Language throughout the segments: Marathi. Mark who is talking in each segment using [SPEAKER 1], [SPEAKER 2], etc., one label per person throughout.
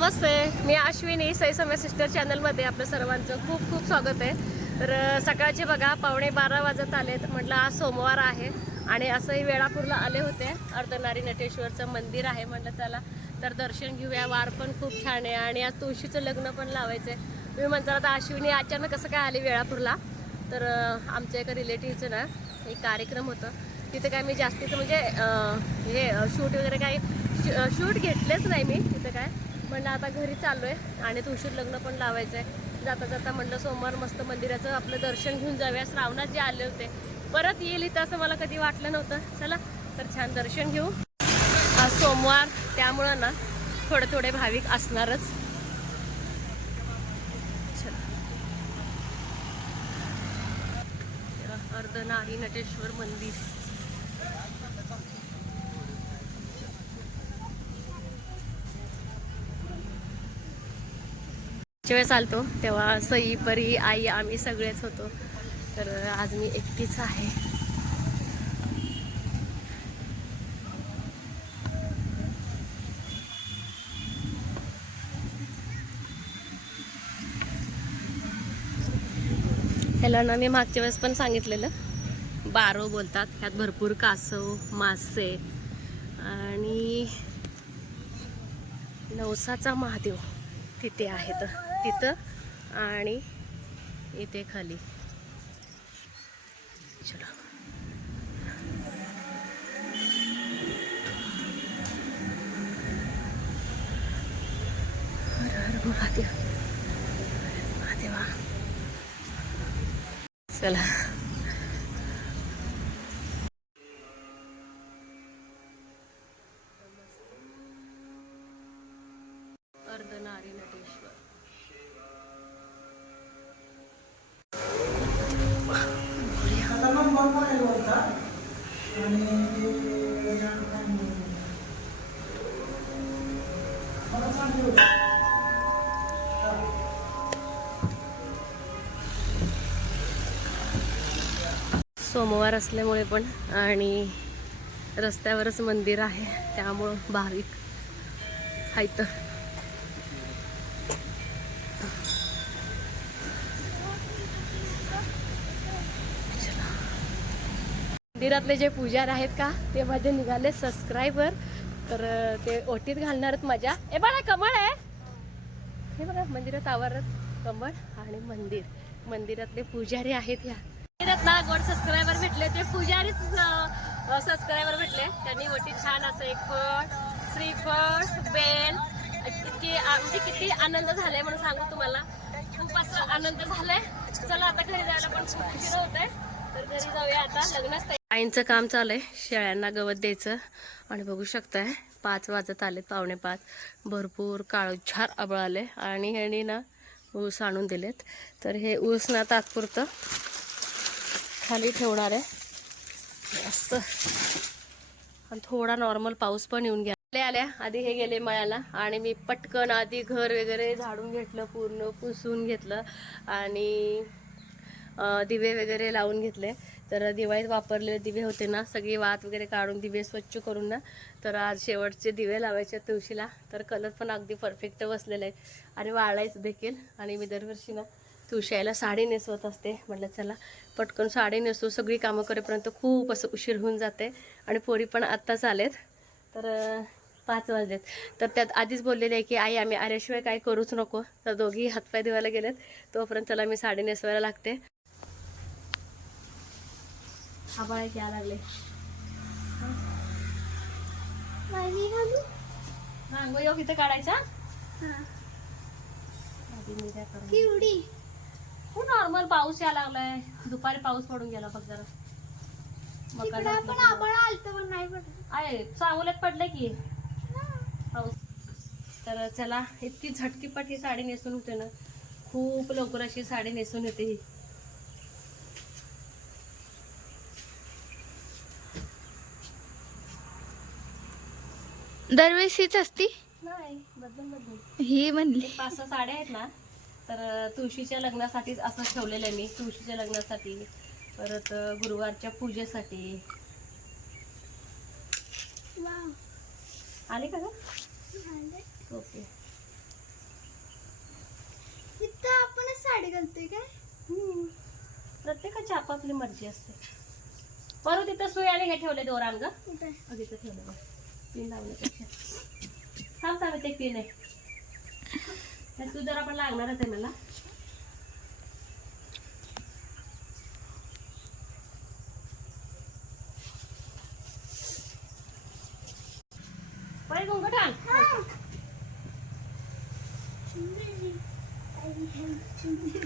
[SPEAKER 1] नमस्ते मी अश्विनी सई समय सिस्टर चॅनलमध्ये आपलं सर्वांचं खूप खूप स्वागत आहे. तर सकाळचे बघा पावणे बारा वाजत आलेत. म्हटलं आज सोमवार आहे आणि असंही वेळापूरला आले होते. अर्धनारी नटेश्वरचं मंदिर आहे म्हटलं चला तर दर्शन घेऊया. वार पण खूप छान आहे आणि आज तुळशीचं लग्न पण लावायचं आहे तुम्ही म्हणता आता अश्विनी अचानक कसं काय आली वेळापूरला? तर आमच्या एका रिलेटिव्हचं ना एक कार्यक्रम होतं. तिथे काय मी जास्तीचं म्हणजे हे शूट वगैरे काही शूट घेतलेच नाही मी. तिथं काय म्हणलं आता घरी चाललो आहे आणि तुळशीत लग्न पण लावायचं आहे जाता जाता म्हणलं सोमवार मस्त मंदिराचं आपलं दर्शन घेऊन जाऊया. श्रावणात जे आले होते परत येईल इथं असं मला कधी वाटलं नव्हतं. चला तर छान दर्शन घेऊ. आज सोमवार त्यामुळं ना थोडे थोडे भाविक असणारच. चला. अर्धनारी नटेश्वर मंदिर. वेळेस आलतो तेव्हा सई परी आई आम्ही सगळेच होतो. तर आज मी एकटीच आहे. ह्याला ना मी मागच्या वेळेस पण सांगितलेलं. बारो बोलतात ह्यात भरपूर कासव मासे आणि नवसाचा महादेव तिथे आहेत. तिथं आणि इथे खाली. चला. महादेव. महादेवा. चला. सोमवार असल्यामुळे पण आणि रस्त्यावरच मंदिर आहे त्यामुळं भाविक आहेत. मंदिरातले जे पुजार आहेत का ते माझे निघाले सबस्क्रायबर तर ते ओटीत घालणार मजा माझ्या. बघा कमळ आहे. हे बघा मंदिरात आवारात कमळ आणि मंदिर. मंदिरातले पुजारी आहेत ह्या मंदिरात ना गोड सबस्क्रायबर भेटले ते पुजारीच सबस्क्रायबर भेटले. त्यांनी वटी छान असं एक फळ श्रीफळ बेल इतकी म्हणजे किती आनंद झालाय म्हणून सांगू तुम्हाला. खूप असं आनंद झालाय. चला आता घरी जायला पण खूप उशीर होत आहे तर घरी जाऊया आता. लग्नच आईंचं काम चालू आहे. शेळ्यांना गवत द्यायचं. आणि बघू शकताय पाच वाजत आले पावणे पाच. भरपूर काळोछार आबळ आले आणि ह्यांनी ना ऊस आणून दिलेत. तर हे ऊस ना तात्पुरतं खाली ठेवणार आहे. असं आणि थोडा नॉर्मल पाऊस पण येऊन गेला. आल्या आल्या. आधी हे गेले मळ्याला. आणि मी पटकन आधी घर वगैरे झाडून घेतलं पूर्ण पुसून घेतलं. आणि दिवे वगैरे लावून घेतले. तर दिवाळीत वापरलेले दिवे होते ना सगळी वात वगैरे काढून दिवे स्वच्छ करून ना. तर आज शेवटचे दिवे लावायचे तुळशीला. तर कलर पण अगदी परफेक्ट बसलेला आहे आणि वाळायचं देखील. आणि मी दरवर्षी ना तुळशीला साडी नेसवत असते. म्हटलं चला पटकन साडी नेसू. सगळी कामं करेपर्यंत खूप असं उशीर होऊन जाते. आणि पोरी पण आत्ताच आलेत. तर पाच वाजलेत. तर त्यात आधीच बोललेले आहे की आई आम्ही आल्याशिवाय काही करूच नको. तर दोघी हातपाय धुवायला गेलेत. तोपर्यंत चला मी साडी नेसवायला लागते. आबाळ घ्यायला लागले. रांगोळी योग इथं काढायचा. काय नॉर्मल पाऊस यायला लागलाय. दुपारी पाऊस पडून गेला फक्त जरा. मका घातलं. आहे सांगोल्यात पडले की. पाऊस. तर चला इतकी झटकीपट ही साडी नेसून होते ना. खूप लवकर अशी साडी नेसून येते ही.
[SPEAKER 2] दरवेळेसच असती?
[SPEAKER 1] नाही बदलून बदलून.
[SPEAKER 2] ही म्हणली.
[SPEAKER 1] पाच सहा साड्या आहेत ना तर तुळशीच्या लग्नासाठीच असं ठेवलेलं आहे मी तुळशीच्या लग्नासाठी. परत गुरुवारच्या पूजेसाठी. आले का ओके.
[SPEAKER 2] इथं आपणच साडी
[SPEAKER 1] घालतोय का प्रत्येकाची आपापली मर्जी असते. परत तिथं सुयाने हे ठेवले दोर ग? तिथं ठेवलं पिन लावण्यापेक्षा थांबता मी ते पिन आहे. तू जरा पण लागणारच आहे मला. पळे घुंगट आण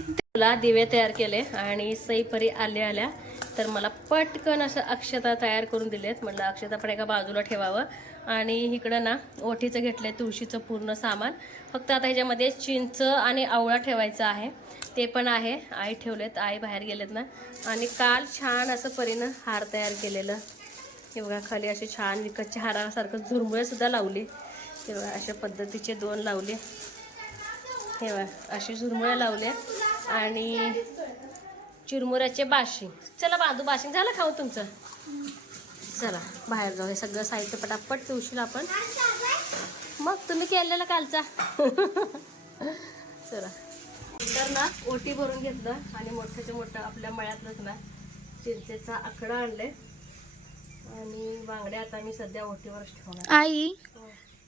[SPEAKER 1] तुला दिवे तयार केले आणि सईपरी आले आल्या तर मला पटकन असं अक्षता तयार करून दिले आहेत म्हटलं अक्षता पण एका बाजूला ठेवावं. आणि इकडं ना ओठीचं घेतलं आहे तुळशीचं पूर्ण सामान. फक्त आता ह्याच्यामध्ये चिंच आणि आवळा ठेवायचं आहे. ते पण आहे. आई ठेवलेत. आई बाहेर गेलेत ना. आणि काल छान असं परीनं हार तयार केलेलं. हे बघा खाली असे छान विकतच्या हारासारखं झुरमुळेसुद्धा लावली. हे बघा अशा पद्धतीचे दोन लावले. हे बघा असे झुरमुळे लावले. आणि चिरमुऱ्याचे बाशिंग. चला बांधू बाशिंग. झालं खाऊ तुमचं? चला बाहेर जाऊ. हे सगळं साहित्य पटापट ठेवशील आपण. मग तुम्ही केलेलं कालचा. चला. तर ना ओटी भरून घेतलं आणि मोठ्याच्या मोठं आपल्या मळ्यातलंच ना चिंचेचा आकडा आणले. आणि बांगड्या आता मी सध्या ओटीवरच ठेवणार.
[SPEAKER 2] आई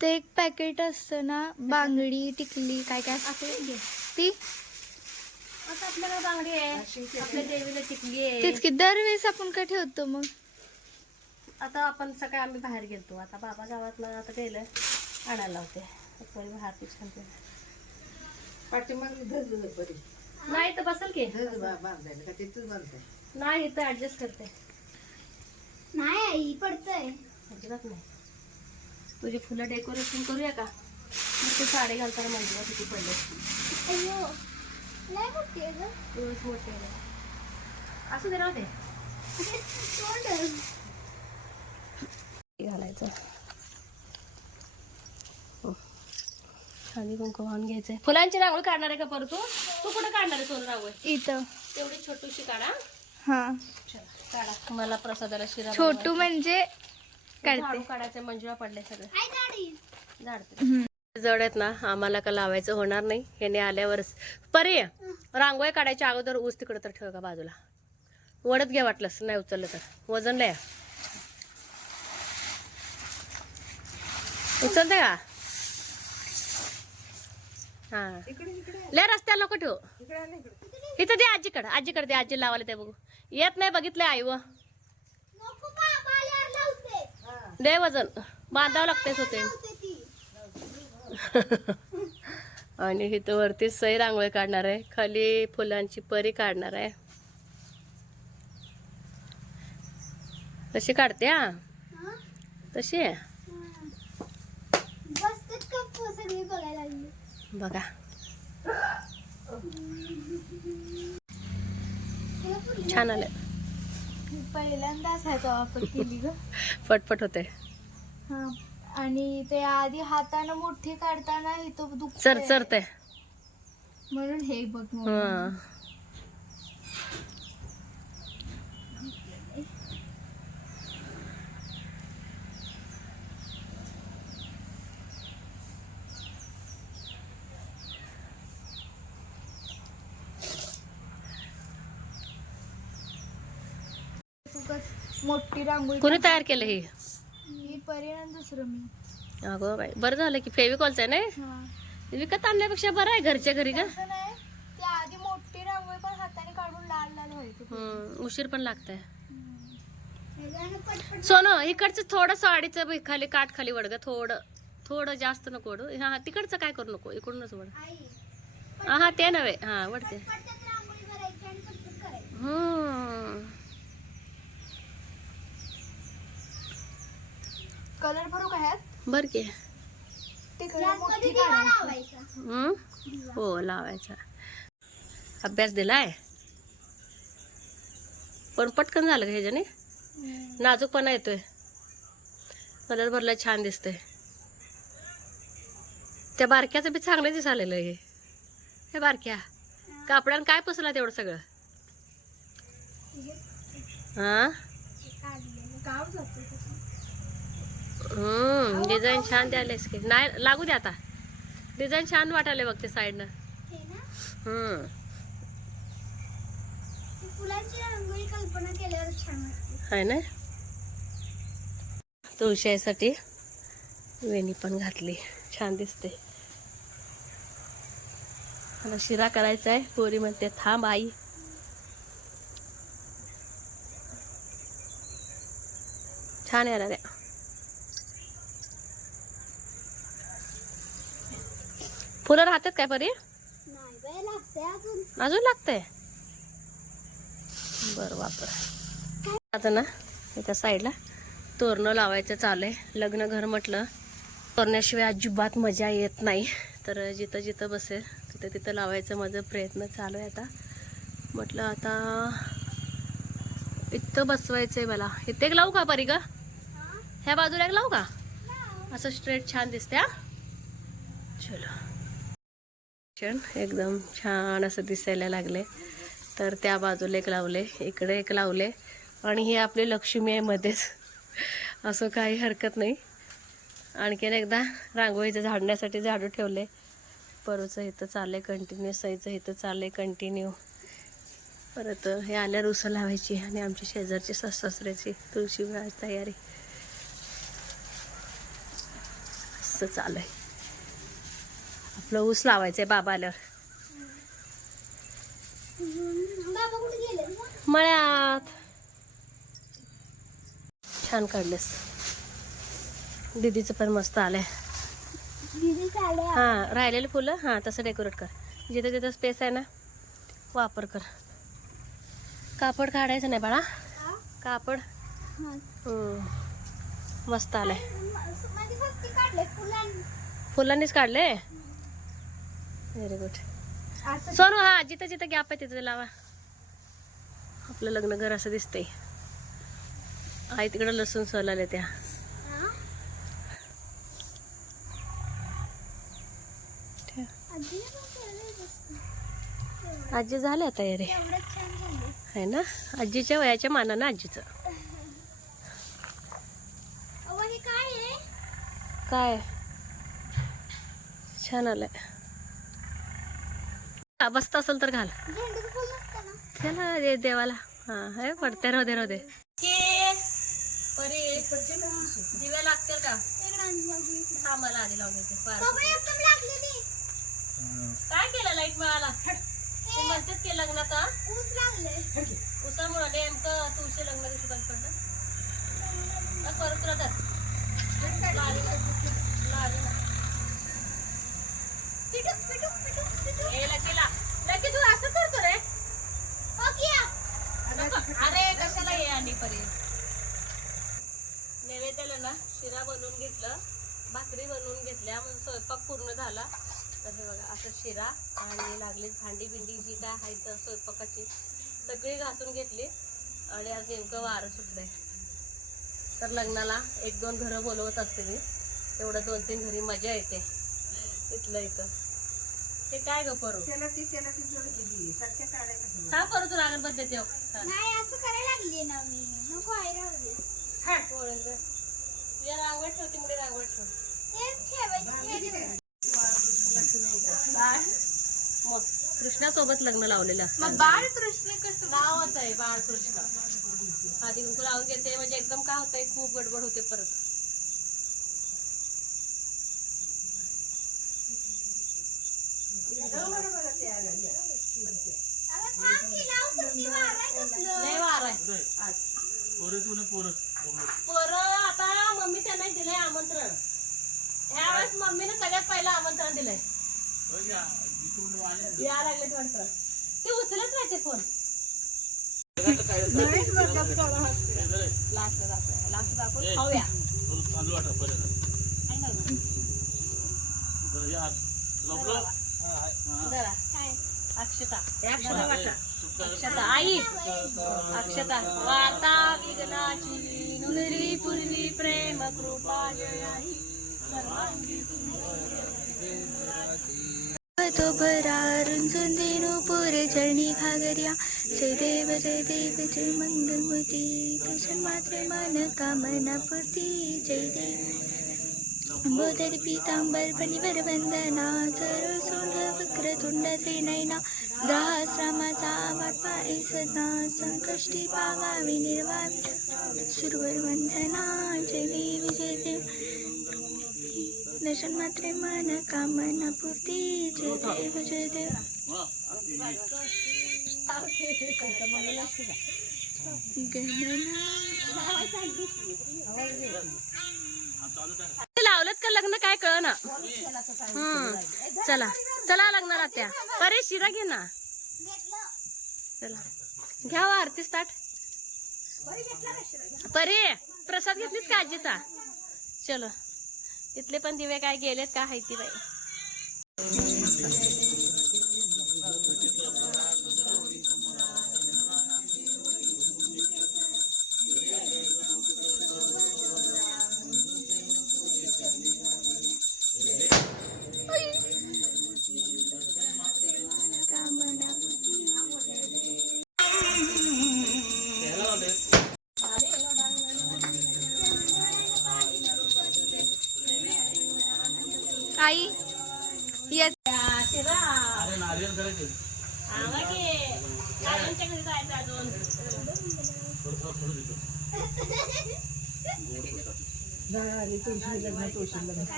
[SPEAKER 2] ते एक पॅकेट असतं ना बांगडी टिकली काय काय असते? ती?
[SPEAKER 1] आता आपल्याकडे बांगडी आहे. आपल्या देवीला टिकली आहे.
[SPEAKER 2] तेच की दरवेळेस आपण काय ठेवतो मग?
[SPEAKER 1] आता आपण सकाळी आम्ही बाहेर गेलतो. आता बाबा गावात आता गेलं आणायला लावते. कोणी बाहेर पिछान ते नाही तर बसल की. नाही इथं ऍडजस्ट करते.
[SPEAKER 2] नाही आई पडतंय.
[SPEAKER 1] अजिबात नाही. तुझी फुलं डेकोरेशन करूया का? मग ते साडे घालताना माहिती किती पडले?
[SPEAKER 2] अय्यो.
[SPEAKER 1] दिवस मोठे. असू. घालायचं. हो. खाली कुंकू वाहून घ्यायचंय. फुलांची रांगोळी काढणार आहे का परत? तू तू कुठे काढणार आहे सोनं रांगोळी?
[SPEAKER 2] इथं.
[SPEAKER 1] तेवढी छोटूशी काढा.
[SPEAKER 2] हा.
[SPEAKER 1] चला, काढा. मला प्रसादाला शिरा
[SPEAKER 2] छोटू म्हणजे
[SPEAKER 1] काढते. काढायचे मंजुळा पडले सगळे. झाडते. जड आहेत ना आम्हाला का लावायचं होणार नाही? ह्याने आल्यावरच परे रांगोळी काढायच्या अगोदर ऊस तिकडे तर ठेव का बाजूला? वडत घ्या वाटलंस नाही उचललं तर. वजन लय उचलते का? हा. लय रस्त्याला नको ठेव. इथं दे आजीकडे. आजीकडे दे. आजी लावायला ते बघू. येत नाही बघितलंय आई व. दे वजन. बांधावं लागतेच होते आणि इथं वरती सई रांगोळी काढणार आहे. खाली फुलांची परी काढणार आहे. तशी काढते हा? तशी बघा. छान आलं.
[SPEAKER 2] पहिल्यांदाच आहे
[SPEAKER 1] पटपट होते
[SPEAKER 2] हा. आणि ते आधी हातानं मोठी काढताना हे तो दुख
[SPEAKER 1] चर चरते
[SPEAKER 2] म्हणून हे बघ.
[SPEAKER 1] हा.
[SPEAKER 2] मोठी रांगोळी
[SPEAKER 1] कोणी तयार केलं ही?
[SPEAKER 2] परिणाम दुसरं मी.
[SPEAKER 1] अगो बाई बरं झालं की फेविकॉलचं आहे ना?
[SPEAKER 2] हा.
[SPEAKER 1] विकत आणण्यापेक्षा बरं आहे घरच्या घरी का
[SPEAKER 2] तसं नाही ते आधी मोठी रांगोळी पण हाताने काढून लाल लाल व्हायचं
[SPEAKER 1] हम्म, उशीर पण लागतंय.
[SPEAKER 2] हम्म. पटपट
[SPEAKER 1] सोनं इकडचं थोडं साडीचं बी खाली काठ खाली वडग थोडं थोडं जास्त नको वडू. हा तिकडचं काय करू नको इकडूनच वड. हा हा ते नव्हे. हा वडते.
[SPEAKER 2] रांगोळी करायची आणि पटपट करायची.
[SPEAKER 1] हम्म.
[SPEAKER 2] कलर भरू काय ह्यात?
[SPEAKER 1] बर की? हो? लावायचा. अभ्यास दिलाय? पण पटकन झालं का ह्याच्याने. नाजूकपणा येतोय. कलर भरला छान दिसतंय. त्या बारक्याचं बी चांगलं दिसालेलं हे. हे बारक्या. कापडानं काय पुसला तेवढं सगळं? हा
[SPEAKER 2] काढलेलं. गाव जातं त्याचं.
[SPEAKER 1] हम्म डिझाईन छान द्यायलास की. नाही लागू दे आता. डिझाईन छान वाटायला बघ ते साईडनं
[SPEAKER 2] ना?
[SPEAKER 1] हम्म.
[SPEAKER 2] फुलांची
[SPEAKER 1] आहे ना वेणी पण घातली. छान दिसते. मला शिरा करायचा आहे. पोरी म्हणते थांब आई. छान येणार आहे. फुलं राहतात काय परी?
[SPEAKER 2] अजून.
[SPEAKER 1] लागतंय? बरं वापर. आता ना एका साईडला तोरणं लावायचं चालू आहे लग्न घर म्हटलं तोरण्याशिवाय अजिबात मजा येत नाही. तर जिथं जिथं बसेल तिथं तिथं लावायचं माझं प्रयत्न चालू आहे आता. म्हटलं आता इथं बसवायचं आहे मला. इथे एक लावू का परी ग? ह्या बाजूला एक लावू का? असं स्ट्रेट छान दिसते हा? चलो. एकदम छान असं दिसायला लागले तर त्या बाजूला एक लावले इकडे एक लावले आणि ही आपली लक्ष्मी आहे मध्येच. असं काही हरकत नाही. आणखीन एकदा रांगोळीचं झाडण्यासाठी झाडू ठेवले परूचं इथं चालले कंटिन्यू सईचं इथं चालले कंटिन्यू परत हे आल्या रुसं लावायची आणि आमच्या शेजारची सासऱ्याची तुळशी वेळाची तयारी. असं चालू आहे आपलं ऊस लावायचं आहे बाबा आल्यावर मळ्यात. छान काढलेस. दीदीचं पण मस्त आलंय. हां राहिलेले फुलं? हां तसं डेकोरेट कर. जिथं जिथं स्पेस आहे ना वापर कर. कापड काढायचं नाही बाळा. कापड. मस्त आलंय.
[SPEAKER 2] फुलां
[SPEAKER 1] फुलांनीच काढले व्हेरी गुड सोनू हा जिथं जिथं गॅप आहे तिथं लावा. आपलं लग्न घर असं दिसतंय. आई तिकडं लसूण सोलाले त्या
[SPEAKER 2] हा?
[SPEAKER 1] आजी झाल्या तयारी आहे ना? आजीच्या वयाच्या मानानं आजीचं.
[SPEAKER 2] काय?
[SPEAKER 1] छान आलंय. हा, बसत असेल तर घाल. चला दे देवाला. हा हे पडते राहू दे राहू दे. दिवे लागतील का. हा मला आधी लावून काय केलं लाइट मिळाला? ते म्हणतात की लग्नात?
[SPEAKER 2] ऊस लागले.
[SPEAKER 1] उसामुळं नेमकं तुळशी लग्न बंद पडलं. हा, करू तुला तर लावी ना. लावी ना.
[SPEAKER 2] पिटू पिटू पिटू पिटू
[SPEAKER 1] ए, लकीला. लकी तू असं करतो रे
[SPEAKER 2] हो किया
[SPEAKER 1] नको. अरे कशाला ये आणि परी नैवेद्याला ना शिरा बनवून घेतलं भाकरी बनवून घेतल्या म्हणून स्वयंपाक पूर्ण झाला तर हे बघा असं शिरा आणि लागली भांडी बिंडी जी काय आहे तर स्वयंपाकाची सगळी घासून घेतली आणि आज नेमकं वारं सुटलंय. तर लग्नाला एक दोन घरं बोलवत असते मी. तेवढं दोन तीन घरी मजा येते. इथलं इथं. ते काय ग करू का करू तुला अगरबत्ती देते.
[SPEAKER 2] नाही असं करायला लागली ना मी. नको आहे राहू दे.
[SPEAKER 1] पोळ्याला दे. तुझ्या रांगोळी ठेवते मुळे रांगोळी ठेव.
[SPEAKER 2] तेच ठेवायची.
[SPEAKER 1] मग. कृष्णासोबत लग्न लावलेलं असतं.
[SPEAKER 2] बाळ कृष्ण कसं?
[SPEAKER 1] नावच आहे बाळकृष्ण. आधी कुंकू लावून घेते म्हणजे एकदम काय होतंय खूप गडबड होते परत. लय वार आहे. आज पोरं आता मम्मी त्यांना दिलंय आमंत्रण. ह्या वेळेस मम्मीने सगळ्यात पहिलं आमंत्रण दिलंय. या लागले वाटतं ते उचलच नाही फोन खाऊया अक्षता अक्षता अक्षता. आई अक्षता वार्ता विघ्नाची नुरी पूर्वी प्रेम कृपा जयाई
[SPEAKER 2] तो भरा रुंजून देणू पुरे चरणी घागर्या जय देव जय देव जय मंगलमूर्ती भजन मात्र मन कामना पूर्ती जय देव बोधर पीतांबर फणीवर वंदना चरो सोंड वक्रतुंड त्रिनयना ग्रहाश्रमाचा वाटपा सदा संकष्टी पावावी निर्वावी सुरवर वंदना जय देव जय देव दर्शन मात्रे मन कामना पूर्ती। जय देव जय देव।
[SPEAKER 1] लावलं का लग्न? काय कळ ना हम्म चला. चला लग्नाला त्या. परे शिरा घे ना. चला. घ्या हो आरती आरतीस ताट परे प्रसाद घेतलीस का आजीचा? चलो. इथले पण दिवे काय गेलेत का हायती बाई.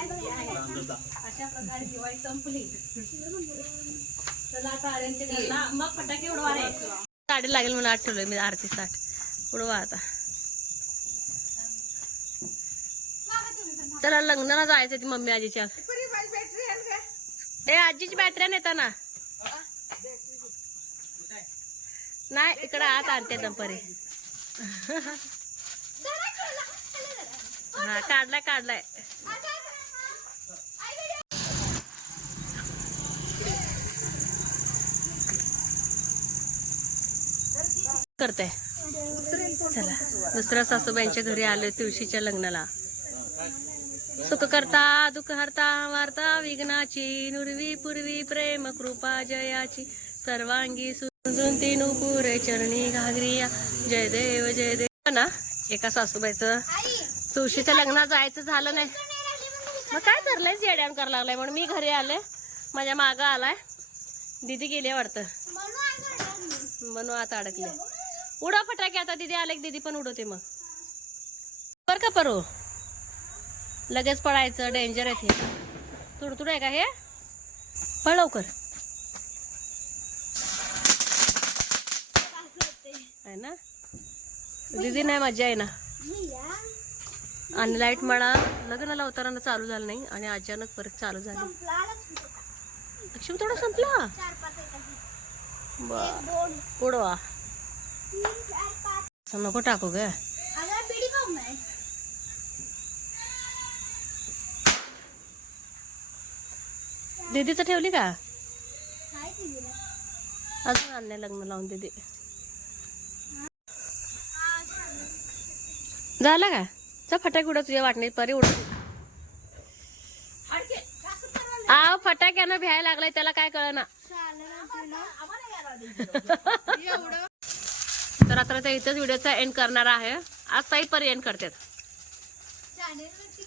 [SPEAKER 1] अशा प्रकारे दिवाळी संपली. चला आता आर्यनच्या घरला. मग फटाके उडवा रे साडी लागेल म्हणून आठ ठेवलंय मी आरती साठ. उडवा आता. चला लग्नाला जायचं ती मम्मी आजीच्या. ए आजीची बॅटरी नेता ना नाही इकडे आत आणते दंपरी हा काढलाय काढलाय. करते चला दुसऱ्या सासूबाईंच्या घरी आलोय तुळशीच्या लग्नाला. सुख करता दुःख हरता वार्ता विघ्नाची नुरवी पूर्वी प्रेम कृपा जयाची. सर्वांगी सुजून तीन पुरे चरणी घागरिया जय देव जय देव. ना एका सासूबाईचं तुळशीच्या लग्नात जायचं झालं नाही. मग काय धरलंय येड्यान करायला लागलाय म्हणून मी घरी आले. माझ्या मागं आलाय. दिदी गेली वाटतं. म्हणून आता अडकले. उडा फटाके आता दिदी आले की दिदी पण उडवते मग. बर का परो? लगेच पडायचं डेंजर आहे ते. तुडतुड आहे का हे? पळ लवकर. आहे ना? दिदी नाही मजा आहे ना? आणि लाइट मला लग्नाला उतरांना चालू झालं नाही आणि अचानक परत चालू झाली. लक्ष्मी थोडा संपला? बर. उडवा. नको टाकू ग. दीदीचं ठेवली का? अजून आणले लग्न लावून दीदी. झालं का? चा फटाके उडत तुझ्या वाटणे परी उडत आव फटाक्यानं भ्याय लागलाय त्याला काय कळना. तर आता त्या इथंच व्हिडिओचा एंड करणार आहे. आज ताई परी एंड करतात.
[SPEAKER 2] चॅनेलवरती